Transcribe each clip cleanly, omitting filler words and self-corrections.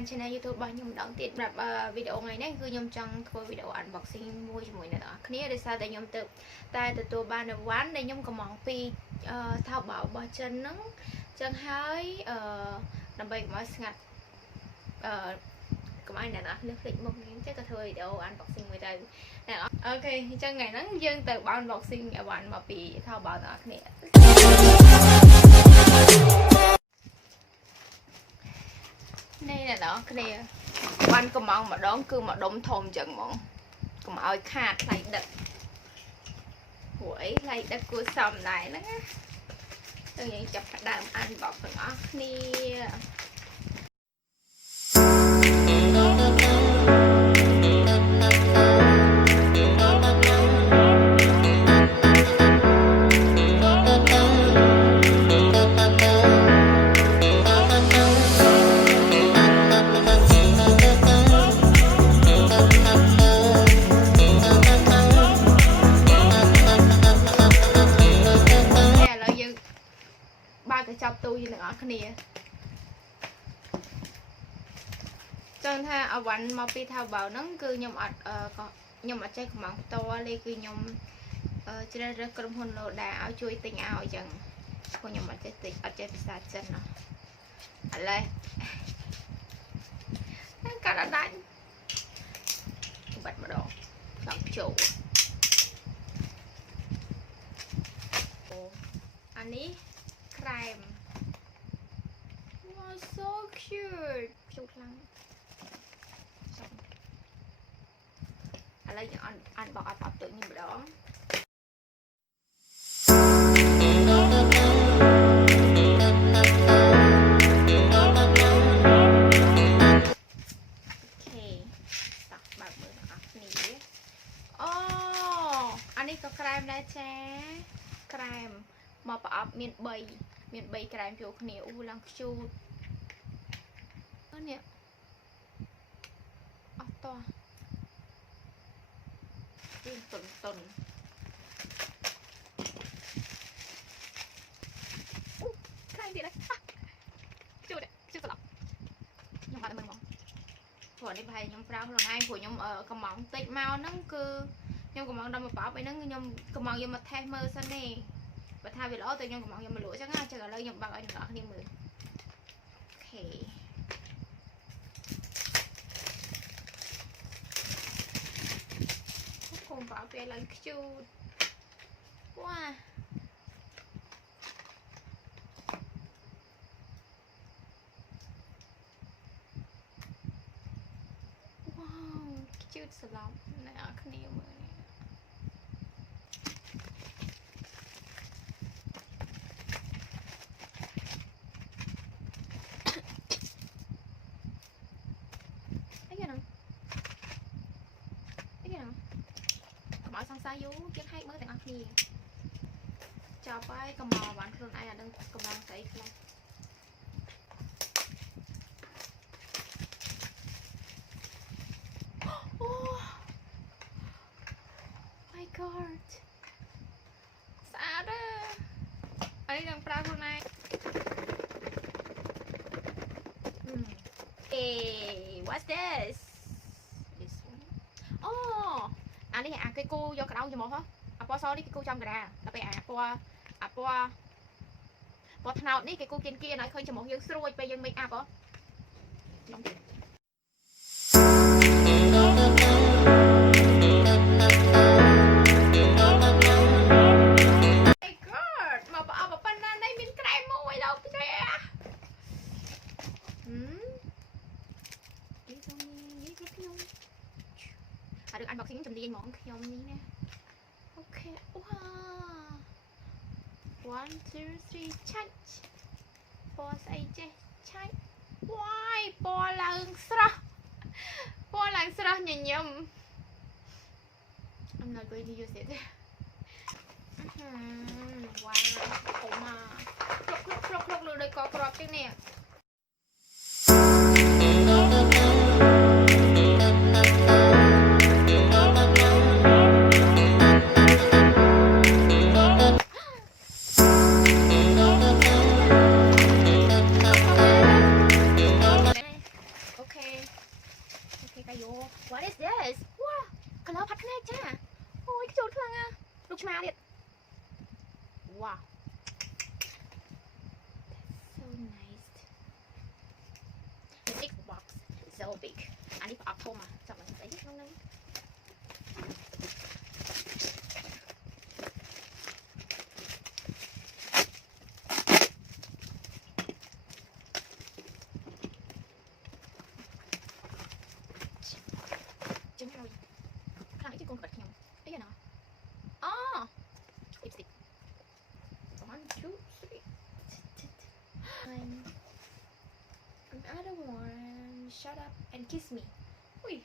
កាន់ channel YouTube របស់ខ្ញុំម្ដងទៀតសម្រាប់វីដេអូថ្ងៃនេះគឺខ្ញុំចង់ធ្វើវីដេអូ unboxing មួយជាមួយអ្នកនរគ្នាដោយសារតែខ្ញុំទៅតែទទួលបាននៅវ៉ាន់ដែលខ្ញុំកំងពីថៅបោរបស់ចិនហ្នឹងចឹងហើយដើម្បីកុំឲ្យស្ងាត់កុំឲ្យអ្នកនរគ្នាភ្លេចមុខខ្ញុំចេះក៏ធ្វើវីដេអូ unboxing មួយទៅអូខេអញ្ចឹងថ្ងៃហ្នឹងយើងទៅ unboxing អីវ៉ាន់មកពីថៅបោអ្នកនរគ្នានេះអ្នកនរគ្នាបានកំងម្ដងគឺមកដុំធំចឹងហ្មងកុំឲ្យខាតថ្លៃដឹកព្រោះអីថ្លៃដឹកគួរសមដែរហ្នឹងណាទៅយើងចាប់ផ្ដើមអានบอกទាំងអស់គ្នាចាប់ទូយើងទាំងអស់គ្នាចឹងថាអវ៉ាន់មកពីថៅបោហ្នឹងគឺខ្ញុំអត់ចេះកំងផ្ទាល់ទេគឺខ្ញុំជ្រើសរើសក្រុមហ៊ុនឡូដាឲ្យជួយទិញឲ្យចឹងព្រោះខ្ញុំអត់ចេះភាសាចិនណាឥឡូវកាត់អត់ដាច់បាត់ម្ដងដល់ចូលអានេះក្រែម wow so cute ជូតខ្លាំងឥឡូវយើងអានបោកអត់ទៅនេះម្ដងក៏ក្រែមដែរចាក្រែមមកប្រអប់មាន3ក្រែមចូលគ្នាអូឡើងខ្ជូតនេះអត់តោះវាតុនអូក្រែមទៀតហើយខ្ជូតស្លាប់ខ្ញុំអត់មើលមកព្រោះនេះប្រហែលខ្ញុំប្រើខ្លួនឯងព្រោះខ្ញុំកំងតិចមកហ្នឹងគឺខ្ញុំកំងដល់មកប្រអប់អីហ្នឹងខ្ញុំកំងយកមកថេសមើលសិនទេបើថាវាល្អទៅខ្ញុំកំងយកមកលក់ចឹងណាចឹងឥឡូវខ្ញុំបើកឲ្យអ្នកនរគ្នាមើលអូខេកុំប្រអប់វាឡើងខ្ជូតវ៉ាខ្ជូតស្លាប់អ្នកនរគ្នាមើលសង្ស័យយូរជាងហែកមើលទាំងអស់គ្នាចាប់ហើយកំងបានខ្លួនឯងអត់ដឹងកំងស្អីខ្លះអូ my god ស្អាតអីនឹងប្រើខ្លួនឯងwhat's this អូអានេះអាគេគូយកកណ្ដៅច្រមុះហ៎អាពណ៌សនេះគេគូចំកណ្ដាលដល់ពេលអាពណ៌ថ្នោតនេះគេគូគៀនឲ្យឃើញច្រមុះយើងស្រួចពេលយើង make up ហ៎ខ្ញុំទៀតមកប្រអប់ប៉ុណ្ណានេះមានក្រែមមួយដល់ទៅចេះនេះខ្ញុំអារឿង unboxing ជំនាញហ្មងខ្ញុំនេះណាអូខេវ៉ា1 2 3ឆាច់ពណ៌ស្អីចេះឆាច់វាយពណ៌ឡើងស្រស់ញញឹម I'm not going to use it វ៉ាអូម៉ាគ្រុកលើដោយកក្របជាងនេះអូខេ จ้าโอ้ยกระโจนเครื่องอ่ะลูกชมาเด็ดว้าว so nice the big box so big อันนี้พอเอาโทรมาจับมันใส่ลงนั้นจึงให้เราครั้งที่กูกดเขียมไอ้ยันเนาะอ๋อลิปสติก 1 2 3 another one shut up and kiss me อุ้ย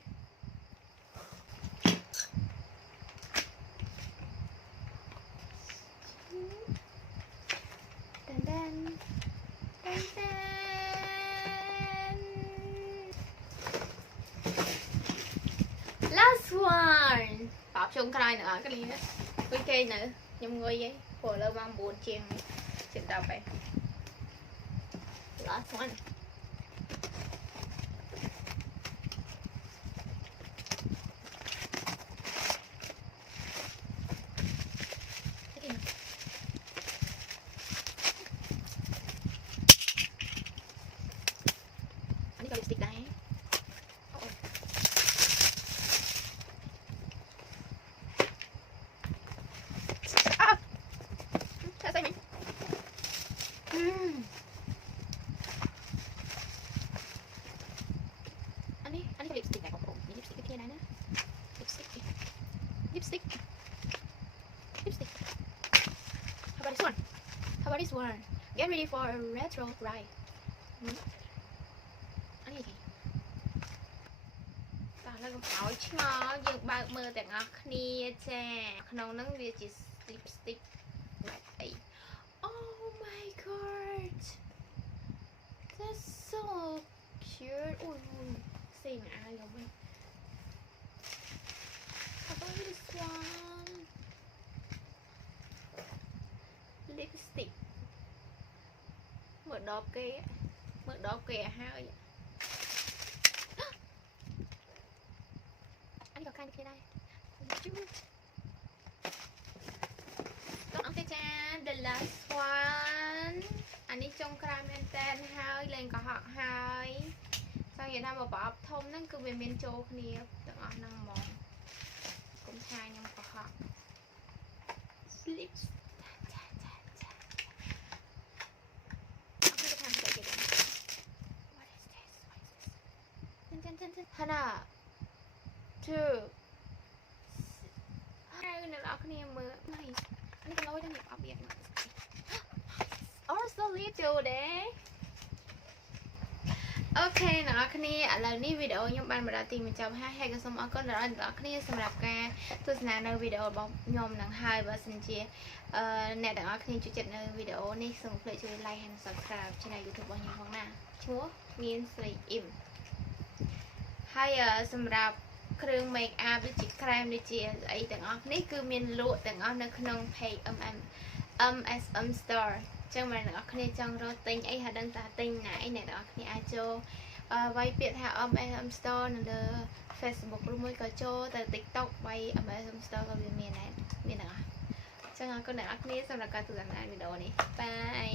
แดนแดนแดนแดน last one ปอบชมใครหน่อยก็ดีนะคุยเกย์หน่อยยังงอยยังหัวเราวางบนเชียงดาวไป last oneอันนี้ก็ลิปสติกได้ใช่ไหมอันนี้ก็ลิปสติกแต่ของผมนี่ลิปสติกที่ไหนนะลิปสติก how about this one get ready for a retro ride อันนี้ตาแล้วก็เอาชิมอยังบางมือแต่งอ่ะนี่แจ้ขนมนั่งเรียจิลิปสติกoh my god that's so cute อุ้ยสิ่งอะไรอย่างเงี้ย how about this one lipstick เหมือนดอกเกย์ให้อันนี้ก็การที่ได้ต้องเอาไปแจน the last one อันนี้จงกลายเป็นแตนให้เลนก็หักให้สังเกตทำแบบป๊อปทมนั่นคือเป็นเมนโจคเนียบแต่อ่ะนั่งมองกุมชายยังก็หัก lips Hana 2 hai người đó cái này mới này anh có lối cho nghiệp ở biển also little đấy ok นะคนี้อะไรนี่วิดีโอยังบันบราตีมันจะให้ก็สมองก็รอนะคนี้สำหรับการทุกสนานในวิดีโอบอกยมหนังไฮบอสนิจีในแต่ละคนี้จุดในวิดีโอนี้สมุดเลยช่วยไลค์และ subscribe ช่อง YouTube บางอย่างของหน้าชัวมีนสไลอิมให้สำหรับเครื่องเมคอัพดิจิครีมดิจิไอแต่ละนี่คือมีนลุแต่ละในขนมเพย์MSM Store จังมันแต่ละคนี้จังรถติงไอหาดังตาติงไหนในแต่ละคนี้อาโจไว้เปลี่ยนหาMSM Store ใน Facebook รู้มั้ยก็โจแต่ TikTok ไว้ MSM Store ก็มีอะไรมีอะไรจังก็แต่ละคนี้สำหรับการสื่อสารวิดีโอนี้บาย